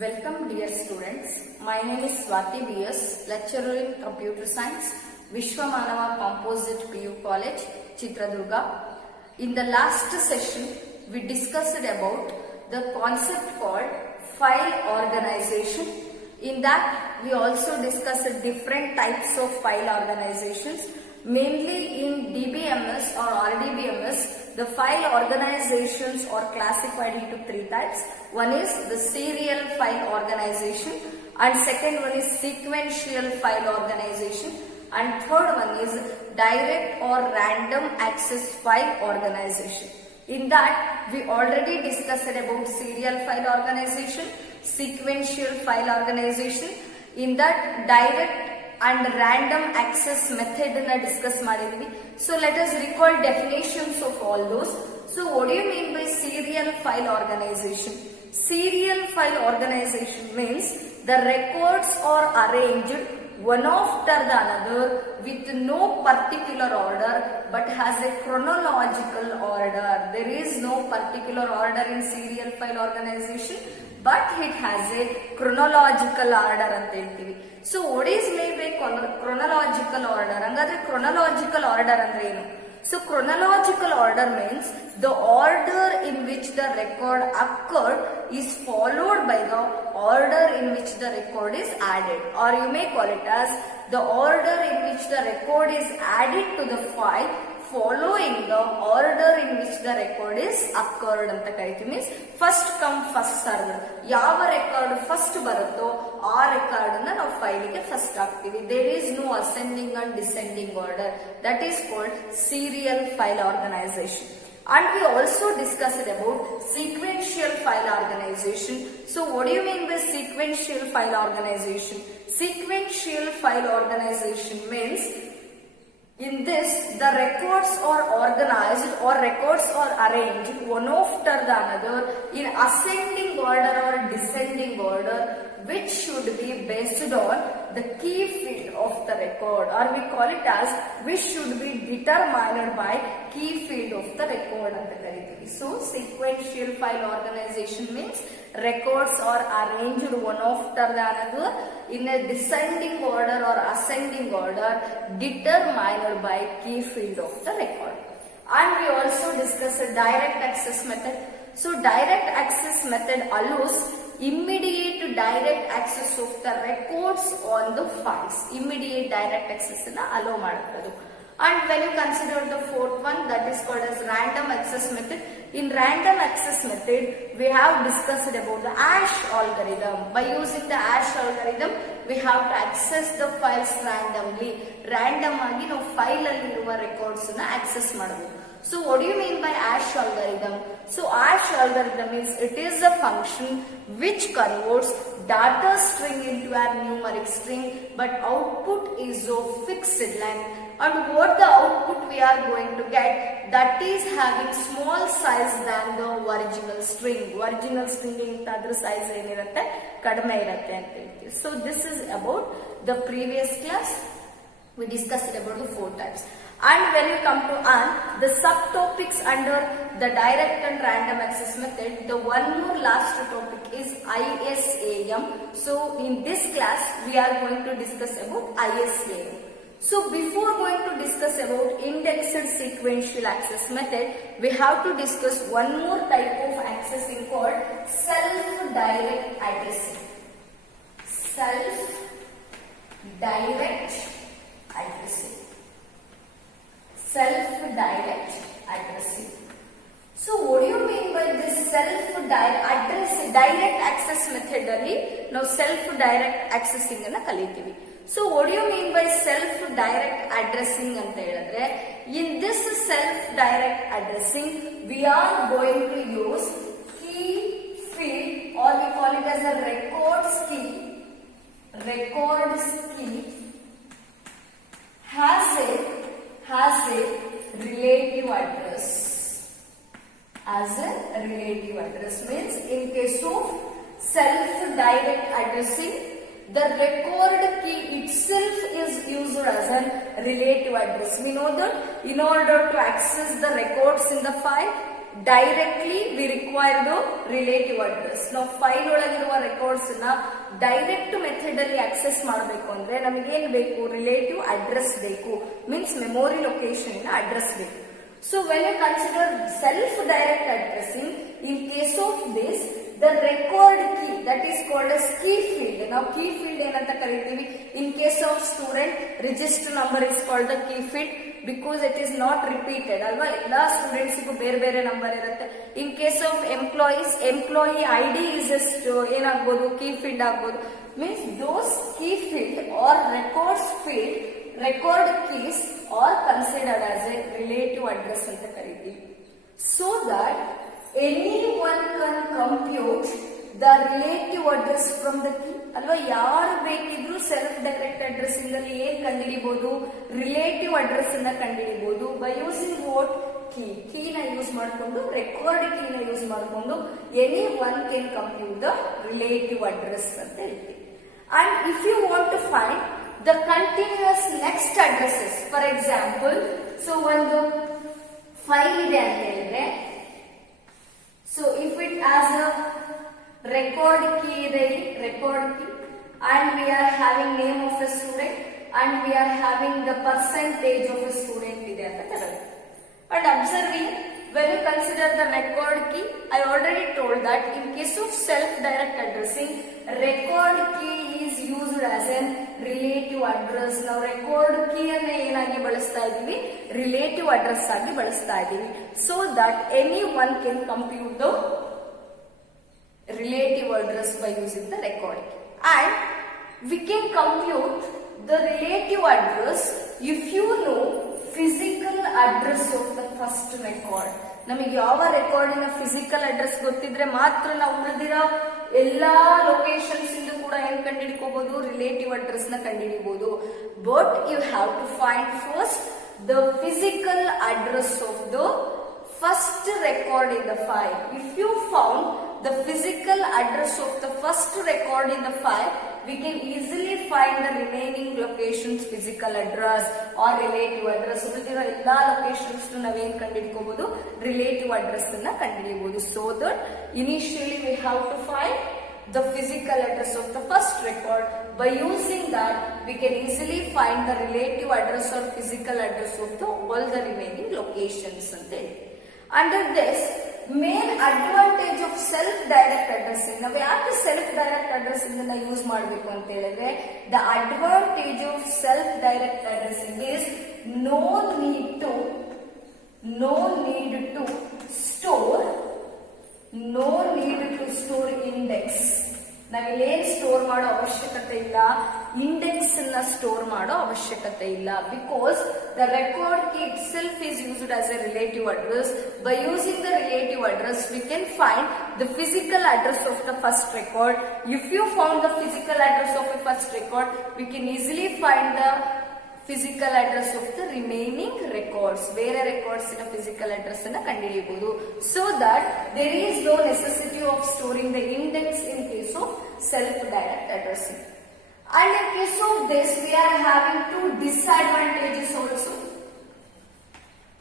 Welcome dear students, my name is Swati B.S., lecturer in Computer Science, Vishwamanava Composite PU College, Chitradurga. In the last session, we discussed about the concept called file organization. In that, we also discussed different types of file organizations. Mainly in DBMS or RDBMS, the file organizations are classified into three types. One is the serial file organization, and second one is sequential file organization, and third one is direct or random access file organization. In that, we already discussed about serial file organization, sequential file organization. In that, direct and random access method discuss ಮಾಡಿದ್ವಿ. So let us recall definitions of all those. So what do you mean by serial file organization? Serial file organization means the records are arranged one after the another with no particular order but has a chronological order. There is no particular order in serial file organization, but it has a chronological order ಅಂತ ಹೇಳ್ತೀವಿ. So what is meant by chronological order? ಹಂಗಾದ್ರೆ chronological order ಅಂದ್ರೆ ಏನು? So chronological order means the order in which the record occurred is followed by the order in which the record is added, or you may call it as the order in which the record is added to the file following the order in which the record is occurred ಅಂತ ಕರಿತೀವಿ. Means first come first served. ಯಾವ record first ಬರುತ್ತೋ ಆ record ಅನ್ನ ನಾವು ಫೈಲಿಗೆ first ಹಾಕ್ತೀವಿ. There is no ascending and descending order. That is called serial file organization. And we also discussed about sequential file organization. So what do you mean by sequential file organization? Sequential file organization means in this, the records are organized or records are arranged one after the another in ascending order or descending order, which should be based on the key field of the record, or we call it as which should be determined by key field of the record ಅಂತ ಕರೀತೀವಿ. So sequential file organization means records are arranged one after the another in a descending order or ascending order determined by key field of the record. And we also discussed a direct access method. So direct access method allows immediate direct access of the records on the files. Immediate direct access na allow ಮಾಡುತ್ತದೆ. And when you consider the fourth one, that is called as random access method. In random access method, we have discussed about the hash algorithm. By using the hash algorithm, we have to access the files randomly. Random ಆಗಿ ನಾವು file ಅಲ್ಲಿ ಇರುವ records ಅನ್ನು access ಮಾಡಬಹುದು. So what do you mean by hash algorithm? So hash algorithm means it is a function which converts data string into a numeric string, but output is of fixed length. And what the output we are going to get, that is having small size than the original string. Original string intadra size ಏನಿರುತ್ತೆ ಕಡಿಮೆ ಇರುತ್ತೆ ಅಂತ ಹೇಳ್ತೀವಿ. So this is about the previous class. We discussed about the four types. And when you come to the subtopics under the direct and random access method, the one more last topic is ISAM. So in this class, we are going to discuss about ISAM. So before going to discuss about indexed sequential access method, we have to discuss one more type of accessing called self-direct addressing. Self-direct addressing. Self-direct addressing. So what do you mean by this self-direct direct access method ಅಲ್ಲಿ ನಾವು self-direct accessing ಅನ್ನ ಕಲಿತೀವಿ. So what do you mean by self-direct addressing ಅಂತ ಹೇಳಿದ್ರೆ, in this self-direct addressing we are going to use key field, or we call it as a records key. Records key has a relative address. As a relative address means in case of self-direct addressing, the record key itself is used as a relative address. We know that in order to access the records in the file, directly we require the relative address. ನಾವು file ಒಳಗಿರುವ records ನ direct method ಅಲ್ಲಿ access ಮಾಡಬೇಕು ಅಂದ್ರೆ ನಮಗೇನ್ ಬೇಕು, relative address ಬೇಕು, means memory location address ಬೇಕು. So when you consider self-direct addressing, in case of this, the record key that is called as key field. Now key field ಏನಂತ ಕರೀತೀವಿ. In case of student, register number is called the key field because it is not repeated ಅಲ್ವಾ. ಎಲ್ಲಾ ಸ್ಟೂಡೆಂಟ್ಸ್ಗೂ ಬೇರೆ ಬೇರೆ number ಇರುತ್ತೆ. In case of employees, employee ID is ಏನಾಗ್ಬೋದು, key field ಆಗ್ಬೋದು. Means those key field or records field, record keys are considered as a relative address ಅಂತ ಕರೀತೀವಿ. So that anyone can compute the relative address from the key ಅಲ್ವಾ. ಯಾರು ಬೇಕಿದ್ರು self direct addressing ಅಲ್ಲಿ ಏನ್ ಕಂಡುಹಿಡಿಬಹುದು, relative address ಅನ್ನ ಕಂಡುಹಿಡಿಬಹುದು by using what, ಕೀನ ಯೂಸ್ ಮಾಡಿಕೊಂಡು, ರೆಕಾರ್ಡ್ ಕೀನ ಯೂಸ್ ಮಾಡಿಕೊಂಡು any one can compute the relative address ಅಂತ ಹೇಳ್ತೀವಿ. And if you want to find the continuous next addresses, for example, so ಒಂದು ಫೈಲ್ ಇದೆ ಅಂತ ಹೇಳಿದ್ರೆ, so if it has a record key ಇದೆ, record key, and we are having name of a student and we are having the percentage of a student ಇದೆ ಅಂತ ತಗೊಳ್ಳಿ. And observing, when you consider the record key, I already told that in case of self-direct addressing, record key is used as a relative address. ನಾವು record key ಅನ್ನ ಏನಾಗಿ ಬಳಸ್ತಾ ಇದೀವಿ, relative address ಆಗಿ ಬಳಸ್ತಾ ಇದೀವಿ. So that anyone can compute the relative address by using the record key. And we can compute the relative address if you know physical address of the first record. ನಮಗೆ ಯಾವ ರೆಕಾರ್ಡಿನ physical address ಗೊತ್ತಿದ್ರೆ ಮಾತ್ರ ನಾವು ಉಳಿದಿರೋ ಎಲ್ಲಾ locations ಇಂದ ಕೂಡ ಏನ್ ಕಂಡುಹಿಡ್ಕೋಬಹುದು, ರಿಲೇಟಿವ್ ಅಡ್ರೆಸ್ ನ ಕಂಡುಹಿಡಿಬಹುದು. But you have to find first the physical address of the first record in the file. If you found the physical address of the first record in the file, we can easily find the remaining locations physical address or relative address. ಉಳಿದಿರೋ ಎಲ್ಲಾ locations ನಾವೇನ್ ಕಂಡುಹಿಡ್ಕೋಬಹುದು, relative address ಅನ್ನ ಕಂಡುಹಿಡಿಯಬಹುದು. So that initially we have to find the physical address of the first record. By using that, we can easily find the relative address or physical address of the all the remaining locations. Under this, main advantage of self-direct addressing. ನಾವು ಯಾಕೆ self-direct addressing ಅನ್ನ use ಮಾಡಬೇಕು ಅಂತ ಹೇಳಿದ್ರೆ, the advantage of self-direct addressing is no need to store index. ನಾವಿಲ್ಲೇನ್ store ಮಾಡೋ ಅವಶ್ಯಕತೆ ಇಲ್ಲ, ಇಂಡೆಕ್ಸ್ ಅನ್ನ ಸ್ಟೋರ್ ಮಾಡೋ ಅವಶ್ಯಕತೆ ಇಲ್ಲ. Because the record key itself is used as a relative address. By using the relative address we can find the physical address of the first record. If you found the physical address of the first record, we can easily find the physical address of the remaining records. ಬೇರೆ records ನ physical address ಅನ್ನ ಕಂಡುಹಿಡಿಯಬಹುದು. So that there is no necessity of storing the index in case of self-direct addressing. And in case of this, we are having two disadvantages also.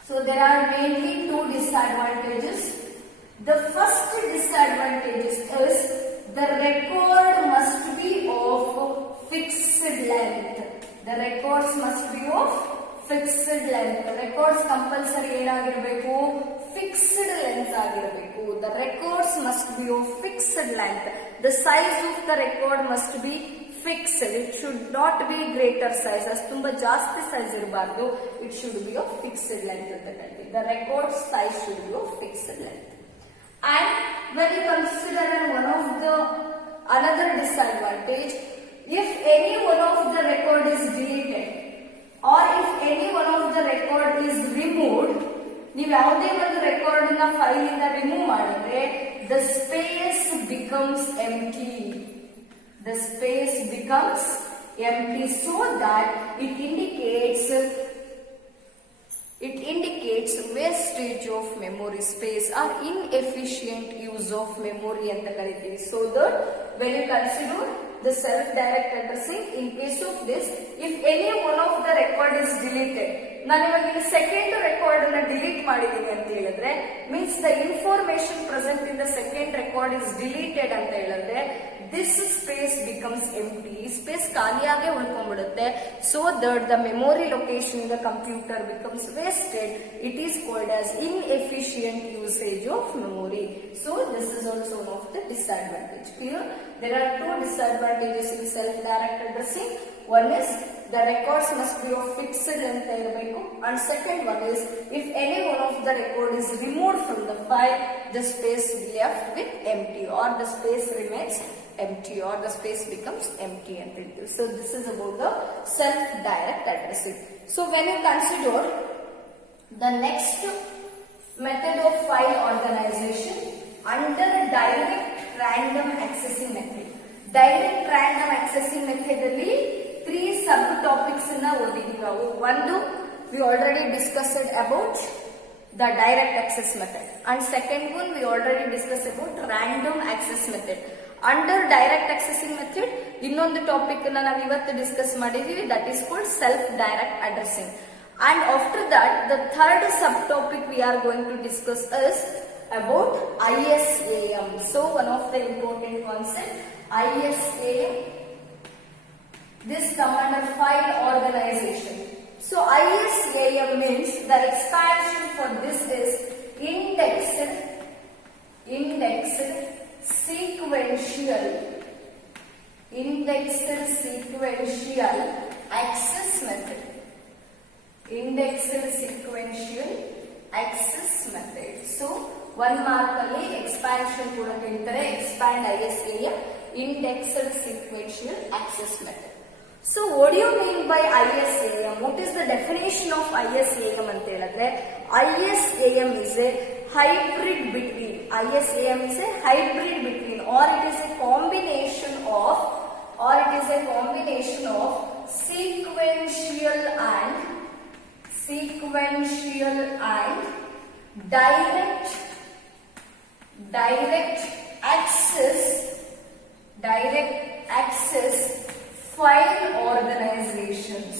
So there are mainly two disadvantages. The first disadvantage is the record must be of fixed length. The records must be of fixed length. The records compulsory ಏನಾಗಿರಬೇಕು, fixed length ಆಗಿರಬೇಕು. The records must be of fixed length. The size of the record must be fixed. It should not be greater size. ಅದು ತುಂಬಾ ಜಾಸ್ತಿ size ಇರಬಾರ್ದು. It should be of fixed length ಅಂತ ಹೇಳ್ತೀವಿ. The record size should be of fixed length. And when you consider one of the another disadvantage, if any one of the record is deleted or if any one of the record is removed, ನೀವು ಯಾವುದೇ ಒಂದು record ನ file ಇಂದ remove ಮಾಡಿದ್ರೆ the space becomes empty. The space becomes empty, so that it indicates wastage of memory space or inefficient use of memory ಅಂತ ಕರೀತೀವಿ. So that when you consider the self-direct addressing, in case of this, if any one of the record is deleted, ನಾನು ಇವಾಗ ಇಲ್ಲಿ second record ಅನ್ನ delete ಮಾಡಿದೀನಿ ಅಂತ ಹೇಳಿದ್ರೆ means the information present in the second record is deleted ಅಂತ ಹೇಳಿದ್ರೆ this space becomes empty. ಈ ಸ್ಪೇಸ್ ಖಾಲಿಯಾಗೆ ಉಳ್ಕೊಂಡ್ಬಿಡುತ್ತೆ. So that the memory location in the computer becomes wasted. It is called as inefficient usage of memory. So this is also one of the disadvantage. Clear? There are two disadvantages in self-direct addressing. One is the records must be of fixed length irbeku, and second one is if any one of the record is removed from the file, the space will be left with empty, or the space remains empty, or the space becomes empty. So this is about the self-direct addressing. So when you consider the next method of file organization under direct random accessing method. Direct random accessing method alli 3 sub topics na odidhivi ನಾವು. ಒಂದು we already discussed about the direct access method, and second one we already discussed about random access method. Under direct accessing method ಇನ್ನೊಂದು topic ಅನ್ನ ನಾವು ಇವತ್ತು discuss ಮಾಡಿದೀವಿ, that is called self direct addressing. And after that, the third subtopic we are going to discuss is about ISAM. So one of the important concept, ISAM. This come under file organization. So ISAM means the expansion for this is indexed sequential access method. Indexed sequential access method. So one mark alli expansion kuda keltare, expand ISAM, indexed sequential access method. So what do you mean by ISAM? What is the definition of ISAM anta heladre? ISAM is a hybrid between, ISAM is a hybrid between, or it is a combination of sequential and direct access file organizations.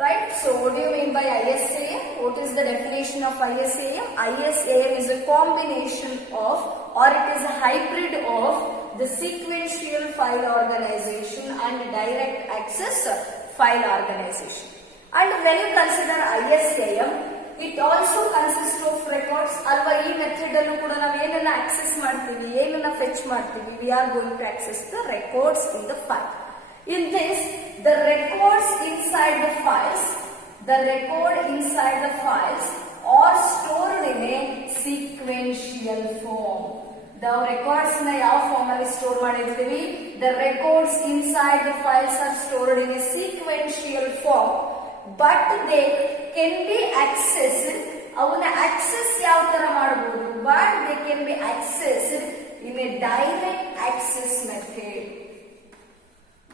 Right? So what do you mean by ISAM? What is the definition of ISAM? ISAM is a combination of, or it is a hybrid of the sequential file organization and direct access file organization. And when you consider ISAM, it also consists of records. Alva ee method allu kuda ನಾವು ಏನನ್ನ access ಮಾಡ್ತೀವಿ, ಏನನ್ನ fetch ಮಾಡ್ತೀವಿ, we are going to access the records in the file. In this, the records inside the files are stored in a sequential form. The records na ಯಾವ form ಅಲ್ಲಿ store ಮಾಡಿರ್ತೀವಿ? The records inside the files are stored in a sequential form, but they can be accessed. ಅವನ್ನ access ಯಾವ ತರ ಮಾಡಬಹುದು? But they can be accessed in a direct access method.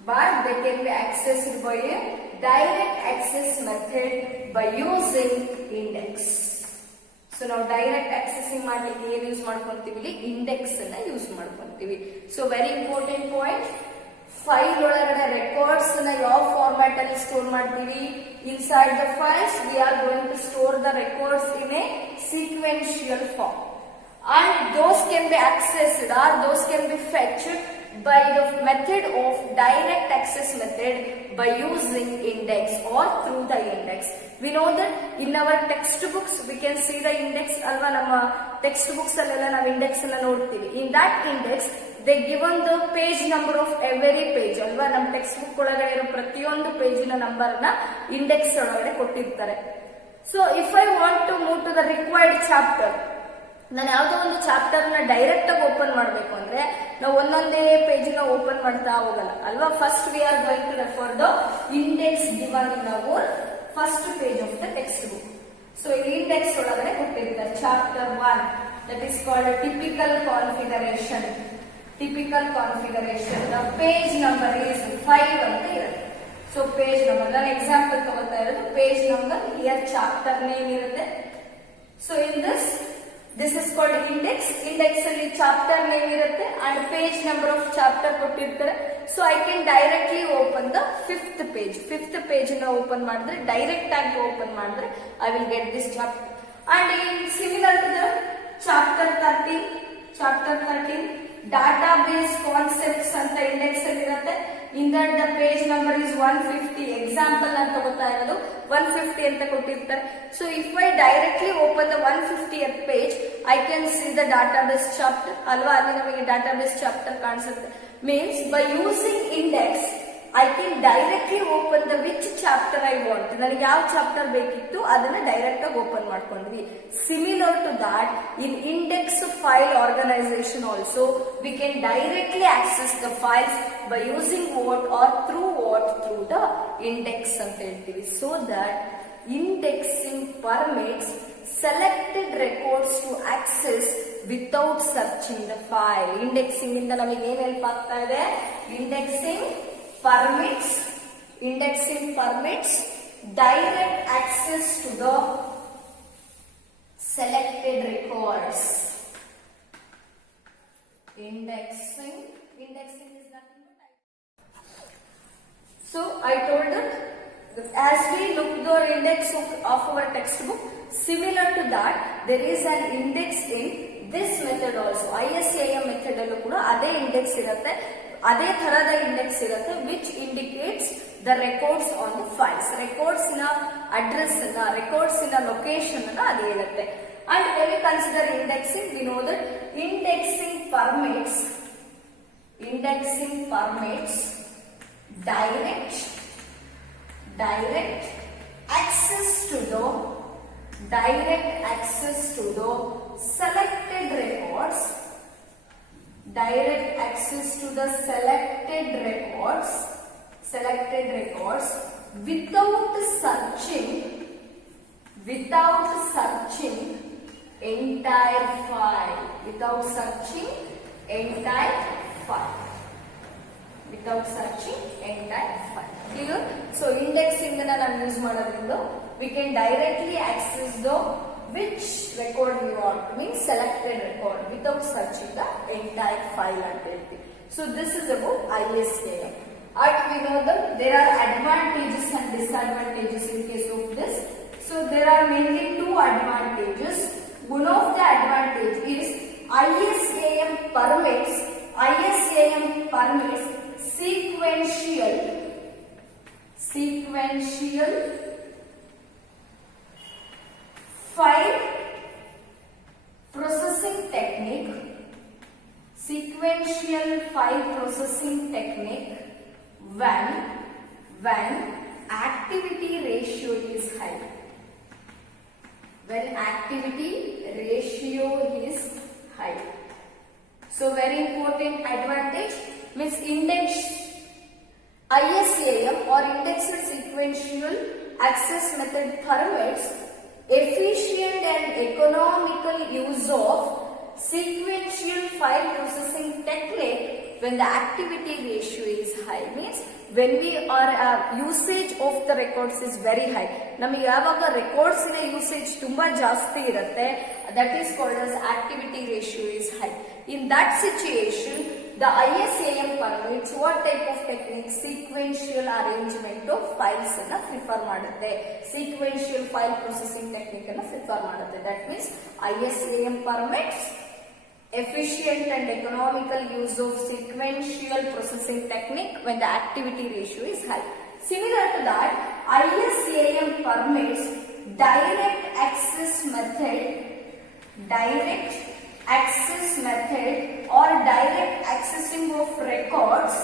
But they can be accessed by a direct access method by using index. So now direct accessing ಮಾಡ್ಲಿಕ್ಕೆ ಏನು use ಮಾಡ್ಕೊಂತೀವಿ? Index ಅನ್ನ use ಮಾಡ್ಕೊಂತೀವಿ. So very important point, file ಒಳಗಡೆ records ನ ಯಾವ format ಅಲ್ಲಿ store ಮಾಡ್ತೀವಿ? Inside the files we are going to store the records in a sequential form, and those can be accessed or those can be fetched by the method of direct access method by using index or through the index. We know that in our textbooks we can see the index. Alva nama textbooks allella ನಾವು index ಅನ್ನ ನೋಡ್ತೀವಿ. In that index they given the page number of every page. ಅಲ್ವಾ, ನಮ್ಮ text book ಒಳಗಡೆ ಇರೋ ಪ್ರತಿಯೊಂದು ಪೇಜಿನ number ನ index ಒಳಗಡೆ ಕೊಟ್ಟಿರ್ತಾರೆ. So if I want to move to the required chapter, ನಾನು ಯಾವುದೋ ಒಂದು ಚಾಪ್ಟರ್ ನ ಡೈರೆಕ್ಟ್ ಆಗಿ ಓಪನ್ ಮಾಡಬೇಕು ಅಂದ್ರೆ ನಾವು ಒಂದೊಂದೇ ಪೇಜ್ ನ ಓಪನ್ ಮಾಡ್ತಾ ಹೋಗಲ್ಲ ಅಲ್ವಾ. First we are going to refer the index given in our first page of the textbook. So ಈ ಇಂಡೆಕ್ಸ್ ಒಳಗಡೆ ಕೊಟ್ಟಿರ್ತಾರೆ chapter 1, that is called typical configuration. The page number is 5 ಅಂತ ಇರುತ್ತೆ. So page number, ನಾನು example ತಗೋತಾ ಇರೋದು page number, here chapter name ಇರುತ್ತೆ. So in this is called index ಅಲ್ಲಿ ಚಾಪ್ಟರ್ ನೇಮ್ ಇರುತ್ತೆ and page number of chapter ಕೊಟ್ಟಿರ್ತಾರೆ. So I can directly open the fifth page ನ ಓಪನ್ ಮಾಡಿದ್ರೆ direct ಆಗಿ ಓಪನ್ ಮಾಡಿದ್ರೆ I will get this chapter. And in similar to the chapter 13 database concepts ಅಂತ index ಅಲ್ಲಿ ಇರುತ್ತೆ. In that the page number is 150. Example ಅಂತ ಗೊತ್ತಾ ಇರೋದು 150 ಅಂತ ಕೊಟ್ಟಿರ್ತಾರೆ. So if I directly open the 150th page I can see the database chapter ಅಲ್ವಾ, ಅಲ್ಲಿ ನಮಗೆ ಡಾಟಾಬೇಸ್ ಚಾಪ್ಟರ್ ಕಾಣಿಸುತ್ತೆ. Means by using index I can directly open the which chapter I want. ನನಗೆ ಯಾವ ಚಾಪ್ಟರ್ ಬೇಕಿತ್ತು ಅದನ್ನ ಡೈರೆಕ್ಟ್ ಆಗಿ open ಮಾಡ್ಕೊಂಡ್ವಿ. Similar to that in index file organization also we can directly access the files by using what are through the index ಅಂತ ಹೇಳ್ತೀವಿ. So that indexing permits selected records to access without searching the file. Indexing ಇಂದ ನಮಗೆ ಏನ್ help ಆಗ್ತಾ ಇದೆ? Indexing permits direct access to the selected records. Indexing is nothing but so I told that as we look the index of our textbook, similar to that there is an index in this method also. ISAM method allu kuda ade index irutte, ಅದೇ ತರದ index ಇರುತ್ತೆ which indicates the records on the files. Records ನ address records location ಅದೇ ಇರುತ್ತೆ. And when we consider indexing we know that indexing permits direct access to the selected records without searching entire file. Clear? So indexing na ನಾನು use ಮಾಡೋದ್ರಿಂದ we can directly access the which record we want, means selected record without searching the entire file ಅಂತ ಹೇಳ್ತೀವಿ. So this is about ISAM. And we know that there are advantages and disadvantages in case of this. So there are mainly two advantages. One of the advantage is ISAM permits sequential file processing technique when activity ratio is high. So very important advantage means index ISAM or indexed sequential access method permits efficient and economical use of sequential file processing technique when the activity ratio is high. Means when we are usage of the records is very high. ನಮಗೆ ಯಾವಾಗ records ನ usage ತುಂಬಾ ಜಾಸ್ತಿ ಇರುತ್ತೆ, that is called as activity ratio is high. In that situation the ISAM permits what type of technique? Sequential arrangement of files ಅನ್ನು prefer ಮಾಡುತ್ತೆ. Sequential file processing technique ಅನ್ನು prefer ಮಾಡುತ್ತೆ. That means ISAM permits efficient and economical use of sequential processing technique when the activity ratio is high. Similar to that, ISAM permits direct access method or direct accessing of records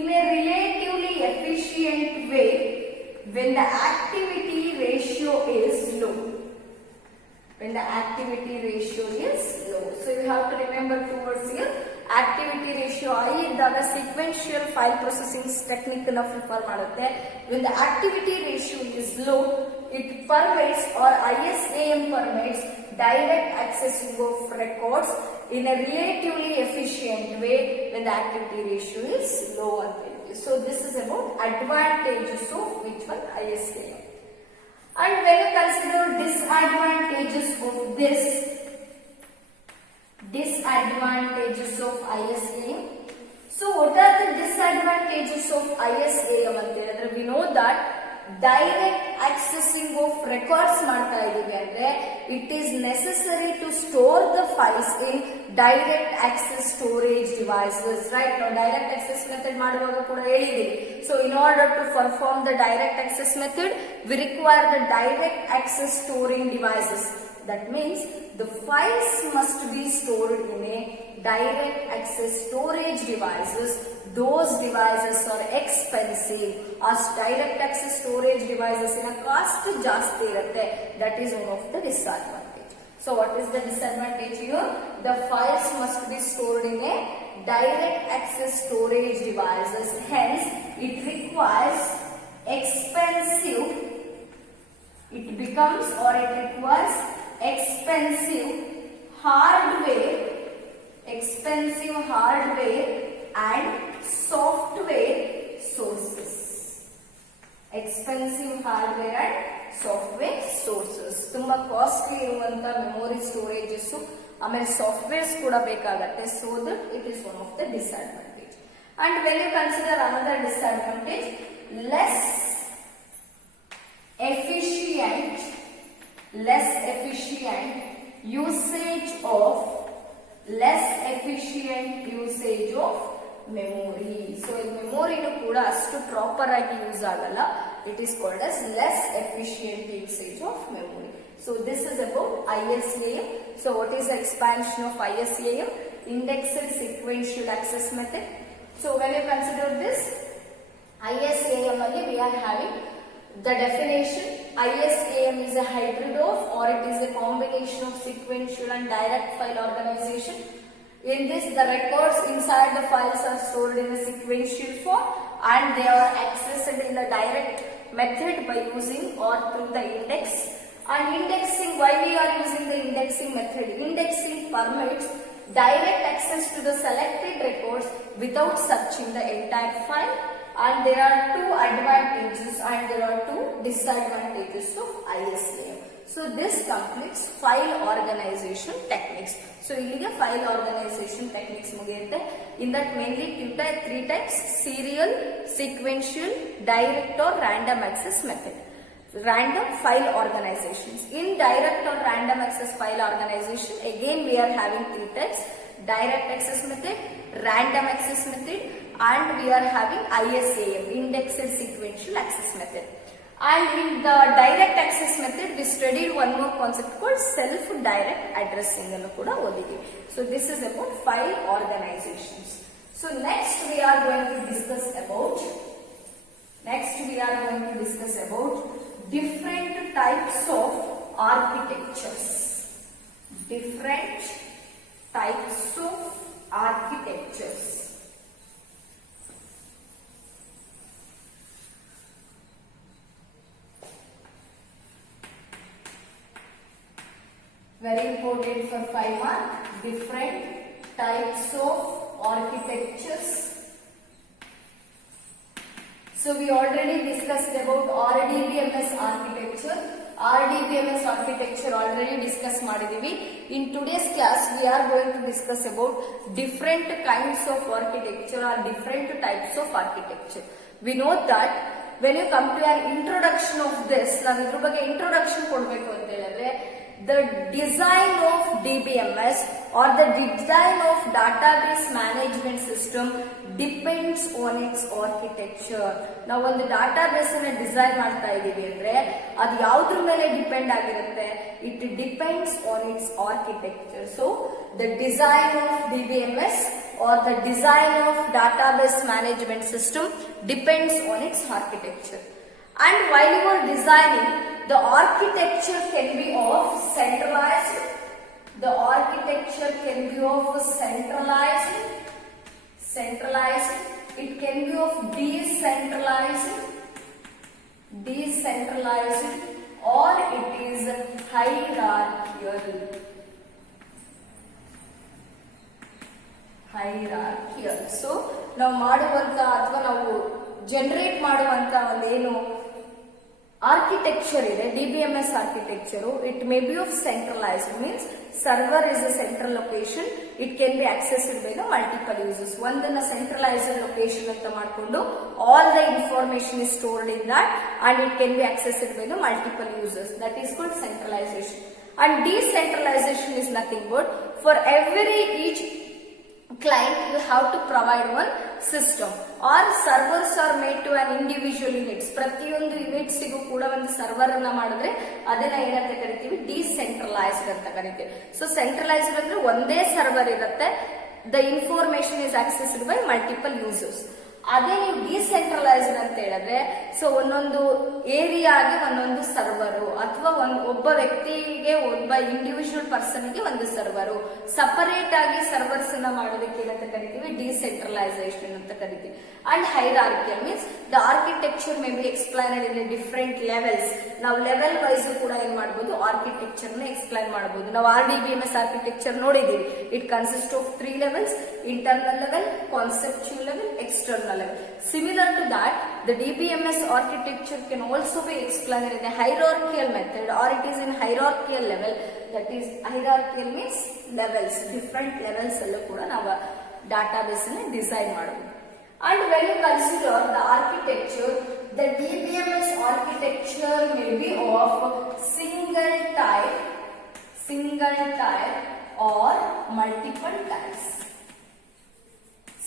in a relatively efficient way when the activity ratio is low. So you have to remember two words here. Activity ratio high iddaaga sequential file processing technique na prefer ಮಾಡುತ್ತೆ. When the activity ratio is low, it permits or ISAM permits direct accessing of records in a relatively efficient way when the activity ratio is low. So this is about advantages of which one? ISAM. And when you consider disadvantages of this, disadvantages of ISAM. So what are the disadvantages of ISAM ಅಂತ ಹೇಳಿದ್ರೆ, we know that direct accessing of records ಮಾಡ್ತಾ ಇದೀವಿ ಅಂದ್ರೆ it is necessary to store the files in direct access storage devices, right? ನಾವು direct access method ಮಾಡುವಾಗ ಕೂಡ ಹೇಳಿದೀವಿ. So in order to perform the direct access method, we require the direct access storing devices. That means the files must be stored in a direct access storage devices. Those devices are expensive. As direct access storage devices in a cost ಜಾಸ್ತಿ ಇರುತ್ತೆ. That is one of the disadvantage. So what is the disadvantage here? The files must be stored in a direct access storage devices. Hence, it requires expensive. It becomes or it requires expensive hardware and software sources. Expensive hardware and software sources. ತುಂಬಾ costly ಇರುವಂತ memory storages ಆಮೇಲೆ softwares ಕೂಡ ಬೇಕಾಗತ್ತೆ. So that it is one of the disadvantage. And when you consider another disadvantage, less efficient usage of memory. So in memory nu kuda astu proper agi use agalla. It is called as less efficient usage of memory. So this is about ISAM. So what is the expansion of ISAM? Indexed sequential access method. So when you consider this ISAM alli, we are having the definition. ISAM is a hybrid of, or it is a combination of sequential and direct file organization. In this, the records inside the files are stored in a sequential form and they are accessed in the direct method by using or through the index. And indexing, why we are using the indexing method? Indexing permits direct access to the selected records without searching the entire file. And there are two advantages and there are two disadvantages of ISAM. So this completes file organization techniques. So illige file organization techniques mugiyutte. In that mainly three types: serial, sequential, direct or random access method. Random file organizations. In direct or random access file organization, again we are having three types: direct access method, random access method, and we are having ISAM, indexed sequential access method. And in the direct access method, we studied one more concept called self-direct addressing. So this is about file organizations. So next we are going to discuss about different types of architectures. Different types of architectures. Very important for 5 marks. Different types of architectures. So we already discussed about RDBMS architecture. RDBMS architecture already discussed ಮಾಡಿದೀವಿ. In today's class we are going to discuss about different kinds of architecture or different types of architecture. We know that when you come to an introduction of this, ನಾನು ಇದ್ರ ಬಗ್ಗೆ introduction ಕೊಡಬೇಕು ಅಂತ ಹೇಳಿದ್ರೆ, the design of DBMS or the design of database management system depends on its architecture. ನಾವು ಒಂದು database ಅನ್ನು design ಮಾಡ್ತಾ ಇದೀವಿ ಅಂದ್ರೆ ಅದು ಯಾವುದ್ರ ಮೇಲೆ ಡಿಪೆಂಡ್ ಆಗಿರುತ್ತೆ? It depends on its architecture. So the design of DBMS or the design of database management system depends on its architecture. And while you are designing, the architecture can be of centralized. The architecture can be of centralized. It can be of decentralized, or it is hierarchical. So ನಾವು ಮಾಡುವಂತ ಅಥವಾ ನಾವು generate ಮಾಡುವಂತ ಒಂದೇನು architecture ಇದೆ, DBMS architecture. It may be of centralised, means server is a central location. It can be assessed by the multiple users. ಒಂದನ್ನ centralised location ಅಂತ ಮಾಡಿಕೊಂಡು all the information is stored in that and it can be assessed by the multiple users. That is called centralisation. And decentralization is nothing but for each client you have to provide one system, or servers are made to an individual units. ಪ್ರತಿಯೊಂದು units ಗೂ ಕೂಡ ಒಂದು server ಅನ್ನ ಮಾಡಿದ್ರೆ ಅದನ್ನ ಏನಂತ ಕರಿತೀವಿ, decentralised ಅಂತ ಕರಿತೀವಿ. ಸೊ ಸೆಂಟ್ರಲೈಸ್ಡ್ ಅಂದ್ರೆ ಒಂದೇ ಸರ್ವರ್ ಇರುತ್ತೆ, the information is assessed by multiple users. ಅದೇ ನೀವು ಡಿಸೆಂಟ್ರಲೈಸ್ಡ್ ಅಂತ ಹೇಳಿದ್ರೆ, ಸೊ ಒಂದೊಂದು ಏರಿಯಾಗೆ ಒಂದೊಂದು ಸರ್ವರು, ಅಥವಾ ಒಬ್ಬ ವ್ಯಕ್ತಿಗೆ ಒಬ್ಬ ಇಂಡಿವಿಜುವಲ್ ಪರ್ಸನ್ಗೆ ಒಂದು ಸರ್ವರು, ಸಪರೇಟ್ ಆಗಿ ಸರ್ವರ್ಸ್ ಅನ್ನ ಮಾಡೋದಕ್ಕೆ ಏನಂತ ಕರಿತೀವಿ, ಡಿಸೆಂಟ್ರಲೈಸೇಷನ್ ಅಂತ ಕರಿತೀವಿ. And hierarchical means the architecture may be explained in different levels. ನಾವು ಲೆವೆಲ್ ವೈಸ್ ಕೂಡ ಏನ್ ಮಾಡಬಹುದು, ಆರ್ಕಿಟೆಕ್ಚರ್ ನ ಎಕ್ಸ್ಪ್ಲೈನ್ ಮಾಡಬಹುದು. ನಾವು RDBMS ಆರ್ಕಿಟೆಕ್ಚರ್ ನೋಡಿದೀವಿ. It consist of 3 levels: internal level, conceptual level, external level. Similar to that, the DBMS architecture can also be explained in a hierarchical method, or it is in hierarchical level. That is, hierarchical means levels, different levels allu kuda ನಾವು database ಅನ್ನು design ಮಾಡಬಹುದು. And when you consider the architecture, the DBMS architecture may be of single type or multiple types.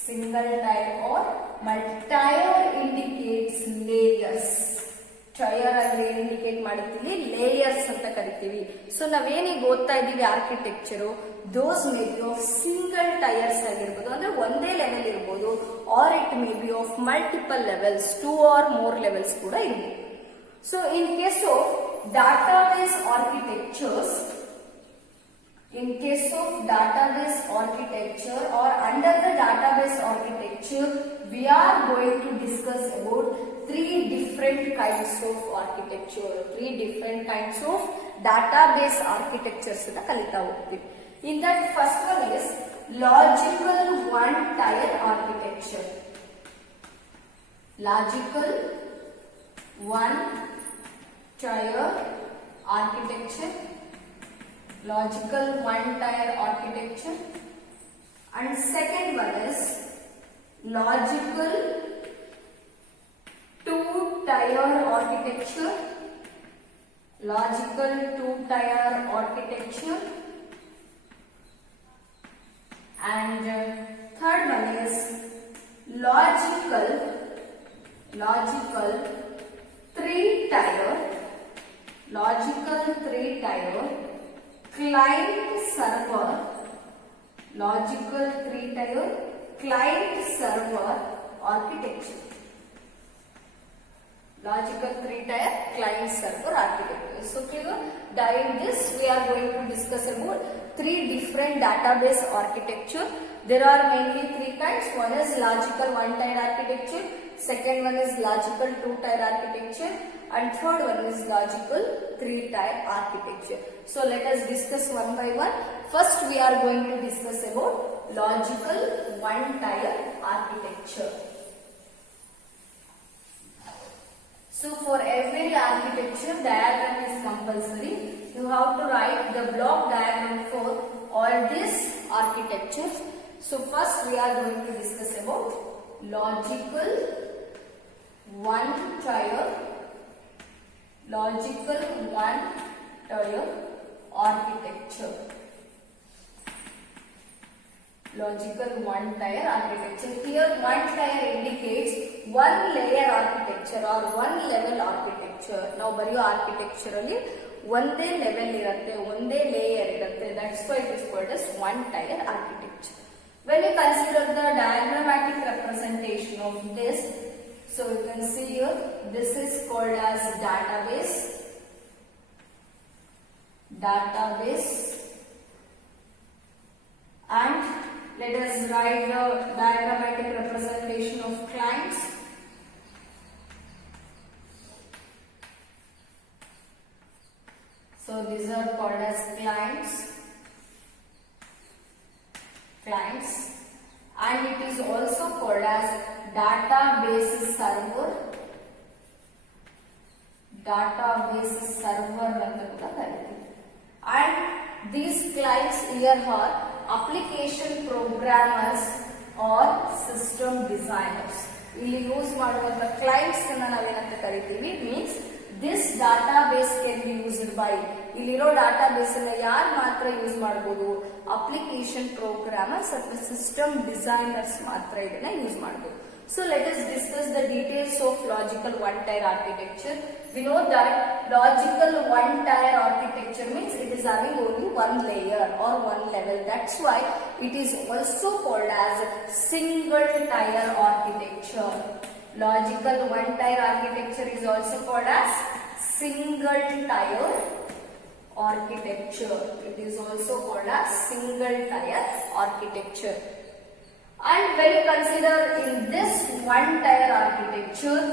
Single type or multi-tier indicates layers. Tier ಅಲ್ಲಿ indicate ಮಾಡುತ್ತೀವಿ, layers ಅಂತ ಕರಿತೀವಿ. So ನಾವೇನೀಗ ಓದ್ತಾ ಇದೀವಿ architecture, those may be of single tiers ಆಗಿರ್ಬೋದು, ಅಂದ್ರೆ ಒಂದೇ ಲೆವೆಲ್ ಇರ್ಬೋದು, or it may be of multiple levels, 2 or more levels ಕೂಡ ಇರ್ಬೋದು. So in case of database architectures, in case of database architecture or under the database architecture, we are going to discuss about 3 different kinds of architecture, 3 different kinds of database architectures na kalita hogtivi. In that, first one is logical one tier architecture. Logical one tier architecture, logical one tier architecture. And second one is logical 2 tier architecture, logical 2 tier architecture. And third one is logical 3 tier, logical 3 tier client server, logical 3 tier client server architecture. Logical 3 tier client server architecture. So clear? In this we are going to discuss about 3 different database architecture. There are mainly 3 kinds. One is logical 1 tier architecture, second one is logical 2 tier architecture, and third one is logical 3 tier architecture. So let us discuss one by one. First we are going to discuss about logical 1 tier architecture. So for every architecture, diagram is compulsory. You have to write the block diagram for all these architectures. So first we are going to discuss about logical 1 tier, logical 1 tier architecture. Logical 1 tier architecture. Here 1 tier indicates 1 layer architecture or 1 level architecture. Now bariyo architecture alli ಒಂದೇ level ಇರುತ್ತೆ, ಒಂದೇ layer ಇರುತ್ತೆ. That's why it is called as 1 tier architecture. When you consider the diagrammatic representation of this, so you can see here, this is called as database, and let us write the diagrammatic representation of clients. So these are called as clients, and it is also called as database server, database server ಅಂತ ಕೂಡ ಕರೀತೀವಿ. And these clients here are application programmers or system designers. ಇಲ್ಲಿ use ಮಾಡುವಂತ clients ಅನ್ನ ನಾವೇನಂತ ಕರಿತೀವಿ means this database can be used by ಇಲ್ಲಿರೋ database ಅನ್ನ ಯಾರು ಮಾತ್ರ ಯೂಸ್ ಮಾಡಬಹುದು ಅಪ್ಲಿಕೇಶನ್ ಪ್ರೋಗ್ರಾಮರ್ಸ್ ಅಥವಾ ಸಿಸ್ಟಮ್ ಡಿಸೈನರ್ಸ್ ಮಾತ್ರ ಇದನ್ನ ಯೂಸ್ ಮಾಡಬಹುದು. So let us discuss the details of logical one-tier architecture. We know that logical one-tier architecture means it is having only one layer or one level. That's why it is also called as single-tier architecture. Logical one-tier architecture is also called as single-tier architecture. It is also called as single-tier architecture. And when you consider in this one-tier architecture,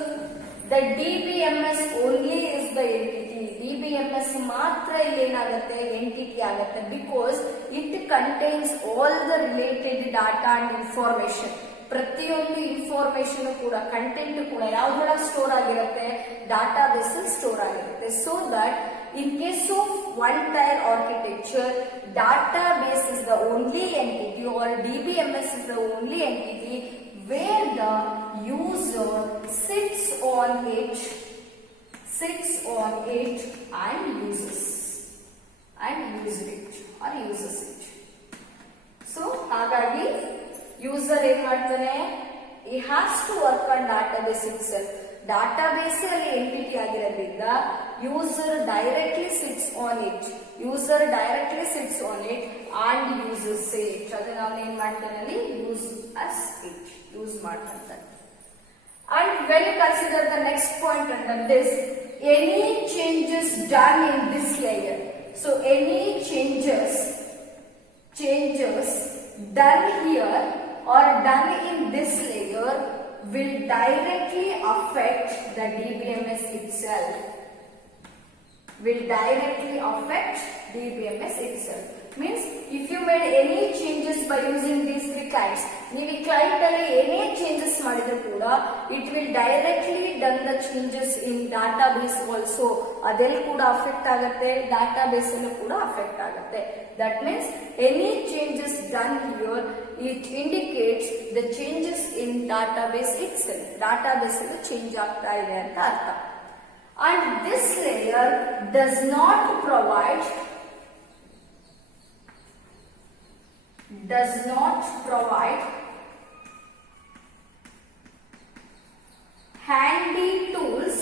the DBMS only is the entity. DBMS ಮಾತ್ರ ಇಲ್ಲಿ ಏನಾಗುತ್ತೆ entity ಆಗುತ್ತೆ because it contains all the related data and information. ಪ್ರತಿಯೊಂದು information ಕೂಡ content ಕೂಡ ಯಾವ್ದ್ರೊಳಗೆ store ಆಗಿರುತ್ತೆ database store ಆಗಿರುತ್ತೆ. So that in case of one-tier architecture, database is the only entity or DBMS is the only entity where the user sits on it and uses it or uses it. So ಹಾಗಾಗಿ user ಏನ್ ಮಾಡ್ತಾನೆ he has to work on database itself. Database ಅಲ್ಲಿ entity ಆಗಿರೋದ್ರಿಂದ user directly sits on it and uses it. ಅದು ನಾವು ಏನ್ ಮಾಡ್ತಾನೆ ಅಲ್ಲಿ ಯೂಸ್ ಮಾಡ್ತಾನೆ. And when you consider the next point under this, any changes done in this layer. So any changes done here or done in this layer will directly affect the DBMS itself. Means if you made any changes by using these three clients, ನೀವು client ಅಲ್ಲಿ ಏನೇ changes ಮಾಡಿದ್ರು ಕೂಡ it will directly done the changes in database also. ಅದೆಲ್ಲ ಕೂಡ affect ಆಗುತ್ತೆ, database ಅಲ್ಲೂ ಕೂಡ affect ಆಗುತ್ತೆ. That means any changes done here, it indicates the changes in database itself. Database ಅಲ್ಲಿ change ಆಗ್ತಾ ಇದೆ ಅಂತ ಅರ್ಥ. And this layer does not provide handy tools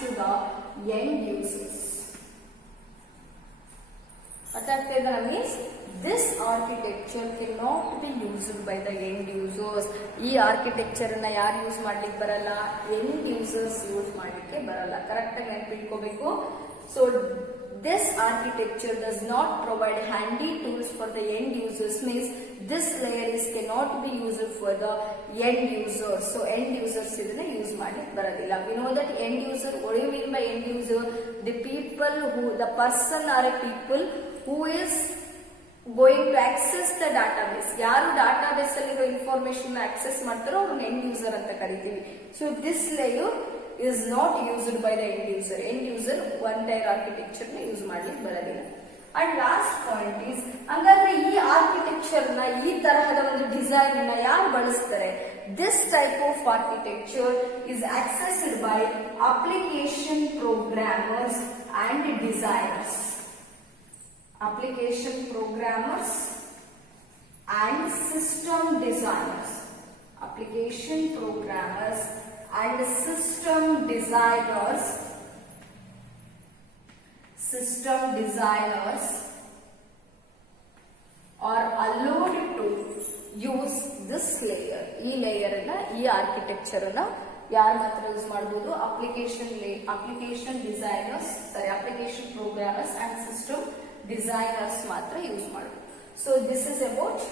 to the end users. Means this architecture cannot be used by the end users. ಈ architecture ಅನ್ನ ಯಾರು use ಮಾಡ್ಲಿಕ್ಕೆ ಬರಲ್ಲ, ಎಂಡ್ ಯೂಸರ್ಸ್ ಯೂಸ್ ಮಾಡ್ಲಿಕ್ಕೆ ಬರಲ್ಲ. ಕರೆಕ್ಟ್ ಆಗಿ ನೆನಪಿಟ್ಕೋಬೇಕು. So this architecture does not provide handy tools for the end users. Means this layer cannot be used for the end users. So end users ಇದನ್ನ use ಮಾಡ್ಲಿಕ್ಕೆ ಬರೋದಿಲ್ಲ. We know that end user, what do you mean by end user? The person are a people who is going to access the database. ಯಾರು database ಅಲ್ಲಿ information access ಮಾಡ್ತಾರೋ ಅವ್ರನ್ನ end user ಅಂತ ಕರಿತೀವಿ. So this layer is not used by the end user. End user one-tier architecture ನ use ಮಾಡ್ಲಿಕ್ಕೆ ಬರೋದಿಲ್ಲ. And last point is, ಹಂಗಾದ್ರೆ ಈ ಆರ್ಕಿಟೆಕ್ಚರ್ ನ ಈ ತರಹದ ಒಂದು ಡಿಸೈನ್ ಅನ್ನ ಯಾರು ಬಳಸ್ತಾರೆ? This type of architecture is assessed by application programmers and designers. Application programmers and system designers. Application programmers and system designers are allowed to use this layer. ಈ ಲೇಯರ್ ಅನ್ನ, ಈ ಆರ್ಕಿಟೆಕ್ಚರ್ ಅನ್ನ ಯಾರು ಮಾತ್ರ ಯೂಸ್ ಮಾಡಬಹುದು? Application programmers and system designers ಮಾತ್ರ use ಮಾಡಬಹುದು. So this is about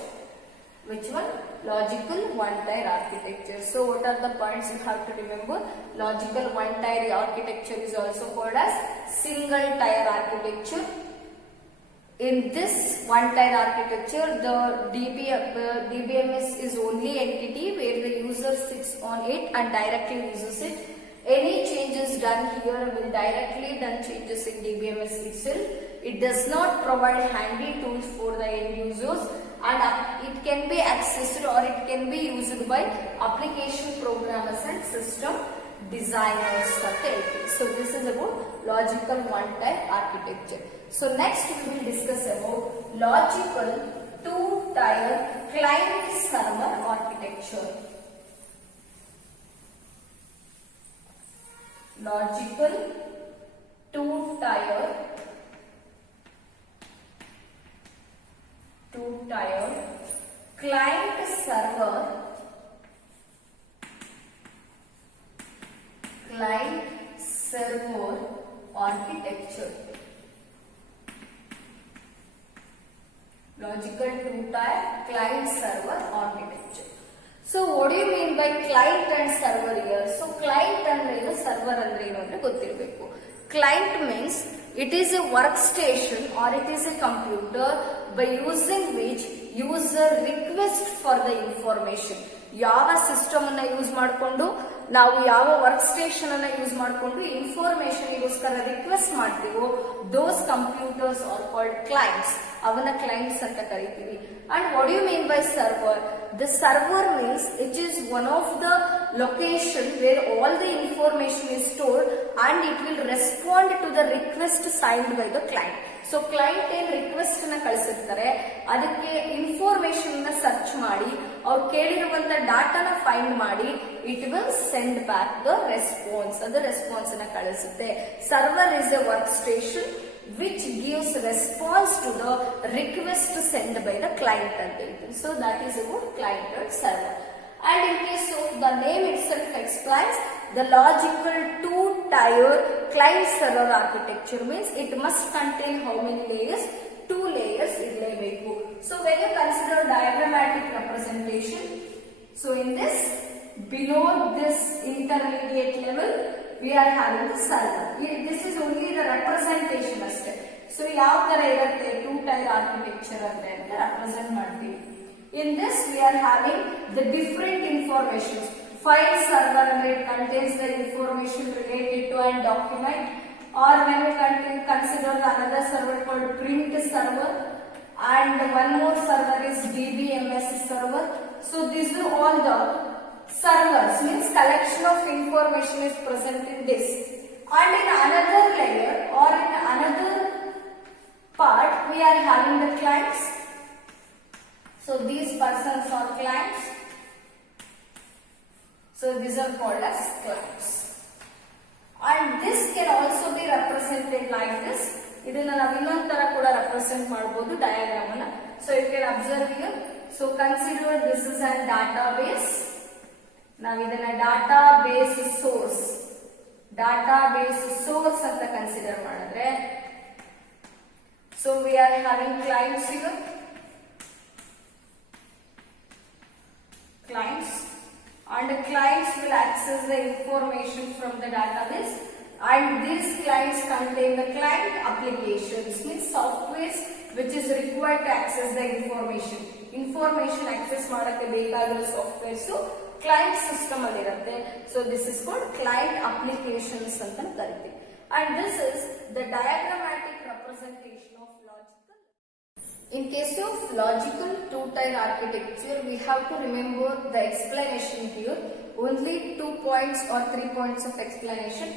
which one? Logical one-tier architecture. So what are the points you have to remember? Logical one-tier architecture is also called as single-tier architecture. In this one-tier architecture, the DBMS is only entity where the user sits on it and directly uses it. Any changes done here will directly done changes in DBMS itself. It does not provide handy tools for the end users, and it can be accessed or it can be used by application programmers and system designers. So this is about logical one-tier architecture. So next we will discuss about logical two-tier client-server architecture. Logical two-tier client-server architecture. Logical two-tier client-server architecture. So what do you mean by client and server here? So client and server andre gottirbeku. Client means it is a workstation or it is a computer by using which user request for the information. ಯಾವ system ಅನ್ನ use ಮಾಡಿಕೊಂಡು ನಾವು ಯಾವ work station ಅನ್ನ use ಮಾಡಿಕೊಂಡು information ಗೋಸ್ಕರ request ಮಾಡ್ತೀವೋ those computers are called clients. ಅವನ್ನ ಕ್ಲೈಂಟ್ಸ್ ಅಂತ ಕರಿತೀವಿ. And what you mean by server? The server means it is one of the location where all the information is stored and it will respond to the request signed by the client. So client ಏನ್ request ನ ಕಳಿಸಿರ್ತಾರೆ, ಅದಕ್ಕೆ information ನ search ಮಾಡಿ ಅವ್ರು ಕೇಳಿರುವಂತ ಡಾಟಾನ find ಮಾಡಿ it will send back the response. ಅದು ರೆಸ್ಪಾನ್ಸ್ ನ ಕಳಿಸುತ್ತೆ. Server is a workstation which gives response to the request sent by the client and agent. So that is about client and server. And in case of the name itself explains, the logical two-tier client-server architecture means it must contain how many layers? 2 layers irlebeku. So when you consider diagrammatic representation, so in this, below this intermediate level, we are having the server. This is only the representation aste. So yav tara irutte two-tier architecture andre anta represent ಮಾಡ್ತೀವಿ. In this we are having the different informations. File server and it contains the information related to a document, or when we consider the another server called print server, and one more server is DBMS server. So these are all the servers, means collection of information is present in this. And in another layer or in another part we are having the clients. So these persons are clients. So these are called as clients. And this can also be represented like this. ಇದನ್ನ ನಾವು ಇನ್ನೊಂದು ತರ ಕೂಡ represent ಮಾಡಬಹುದು diagram ಅನ್ನ. So you can observe here. So consider this is a database. ನಾವು ಇದನ್ನ database source ಅಂತ ಕನ್ಸಿಡರ್ ಮಾಡಿದ್ರೆ, so we are having clients here, and the clients will access the information from the database, and these clients contain the client applications, means softwares which is required to access the information access ಮಾಡಕ್ಕೆ ಬೇಕಾಗಿರೋ softwares client system ಅಲ್ಲಿ ಇರುತ್ತೆ. So this is called client applications ಅಂತ ಕರಿತೀವಿ. And this is the diagrammatic representation of logical. In case of logical two-tier architecture, we have to remember the explanation here. Only 2 points or 3 points of explanation.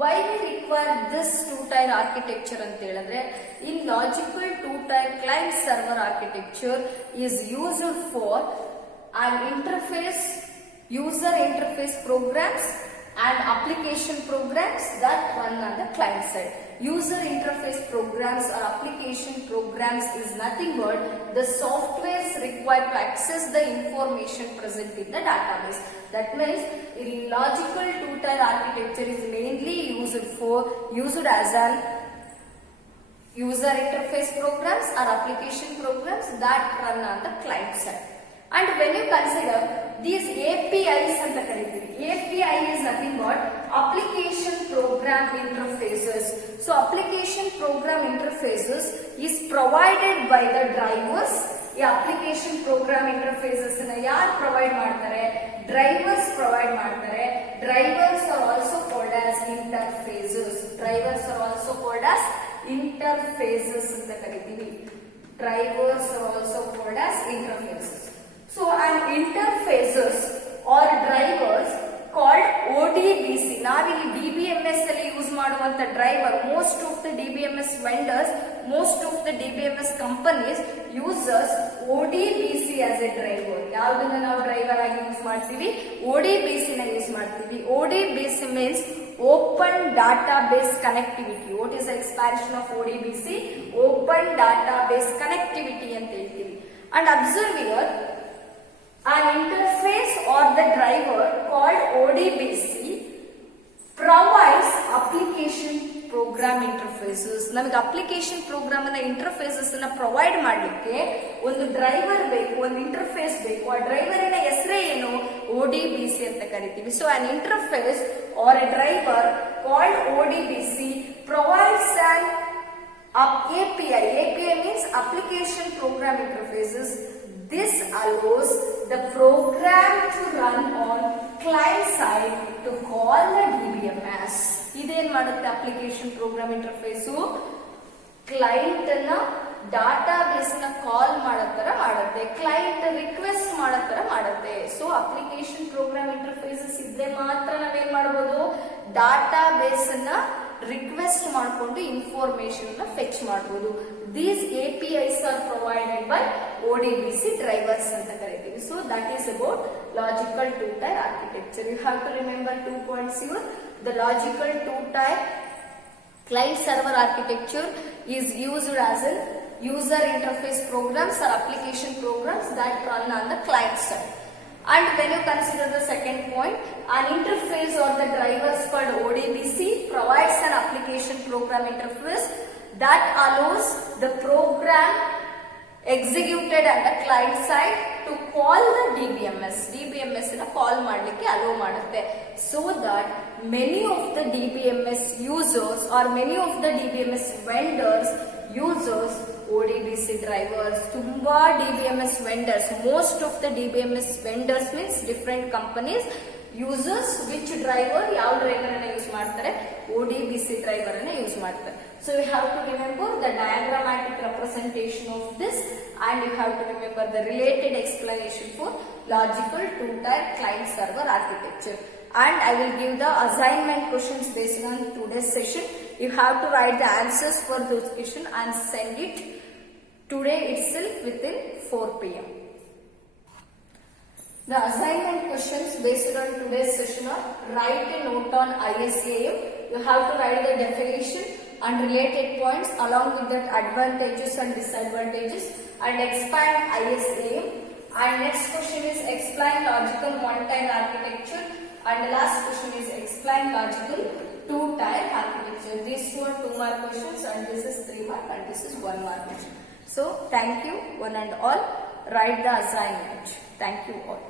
Why we require this two-tier architecture anta heladre, in logical two-tier client server architecture is used for an user interface programs and application programs that run on the client side. User interface programs or application programs is nothing but the softwares required to access the information present in the database. That means in logical two-tier architecture is mainly used as an user interface programs or application programs that run on the client side. And when you consider these APIs and the API is nothing but application program program interfaces. So application program interfaces is provided by the drivers. ಈ application program interfaces ನ ಯಾರು provide ಮಾಡ್ತಾರೆ? Drivers provide ಮಾಡ್ತಾರೆ. Drivers are also called as interfaces. Drivers are also called as interfaces ಅಂತ ಕರಿತೀವಿ. Drivers are also called as interfaces. So and interfaces are drivers called ODBC. ನಾವಿಲ್ಲಿ DBMS ಅಲ್ಲಿ use ಮಾಡುವಂತ driver, most of the DBMS vendors, most of the DBMS companies uses ODBC as a driver. ಯಾವುದನ್ನ ನಾವು driver ಆಗಿ use ಮಾಡ್ತೀವಿ? ODBC ನ use ಮಾಡ್ತೀವಿ. ODBC means Open Database Connectivity. What is the expansion of ODBC? Open Database Connectivity ಅಂತ ಹೇಳ್ತೀವಿ. And observe here, an interface or the driver called ODBC provides application program interfaces. ನಮಗೆ application program ನ interfaces ಅನ್ನ provide ಮಾಡಲಿಕ್ಕೆ ಒಂದು driver ಬೇಕು, ಒಂದು interface ಬೇಕು. ಆ ಡ್ರೈವರಿನ ಹೆಸರೇ ಏನು? ODBC ಅಂತ ಕರಿತೀವಿ. So an interface or a driver called ODBC provides an API. API means application program interfaces. This allows the program to run on client side to call the DBMS. ಇದೇನ್ ಮಾಡುತ್ತೆ? Application program interface client ನ database ನ ಕಾಲ್ ಮಾಡೋ ತರ ಮಾಡುತ್ತೆ, client request ಮಾಡೋ ತರ ಮಾಡುತ್ತೆ. ಸೊ ಅಪ್ಲಿಕೇಶನ್ ಪ್ರೋಗ್ರಾಮ್ ಇಂಟರ್ಫೇಸಸ್ ಇದ್ರೆ ಮಾತ್ರ ನಾವೇನ್ ಮಾಡಬಹುದು? ಡಾಟಾಬೇಸ್ ನ ರಿಕ್ವೆಸ್ಟ್ ಮಾಡಿಕೊಂಡು ಇನ್ಫಾರ್ಮೇಶನ್ ನ ಫೆಚ್ ಮಾಡಬಹುದು. These APIs are provided by ODBC drivers ಅಂತ ಕರೀತೀವಿ. So that is about logical two-tier architecture. You have to remember 2 points here. The logical two-tier client server architecture is used as a user interface programs or application programs that run on the client side. And when you consider the second point, an interface or the drivers called ODBC provides an application program interface that allows the program executed at the client side to call the DBMS. DBMS ನ ಕಾಲ್ ಮಾಡಲಿಕ್ಕೆ hello ಮಾಡುತ್ತೆ. So that many of the DBMS users or many of the DBMS vendors uses ODBC drivers. ತುಂಬಾ DBMS vendors, most of the DBMS vendors means different companies uses which driver, ಯಾವ driver ಅನ್ನ use ಮಾಡ್ತಾರೆ? ODBC driver ಅನ್ನ use ಮಾಡ್ತಾರೆ. So you have to remember the diagrammatic representation of this, and you have to remember the related explanation for logical two-tier client server architecture. And I will give the assignment questions based on today's session. You have to write the answers for those questions and send it today itself within 4 p.m. The assignment questions based on today's session are: write a note on ISAM. You have to write the definition and related points along with that advantages and disadvantages, and expand ISAM. And next question is explain logical one-tier architecture, and the last question is explain logical two-tier architecture. These two are 2 mark questions, and this is 3 mark, and this is 1 mark question. So thank you one and all. Write the assignment. Thank you all.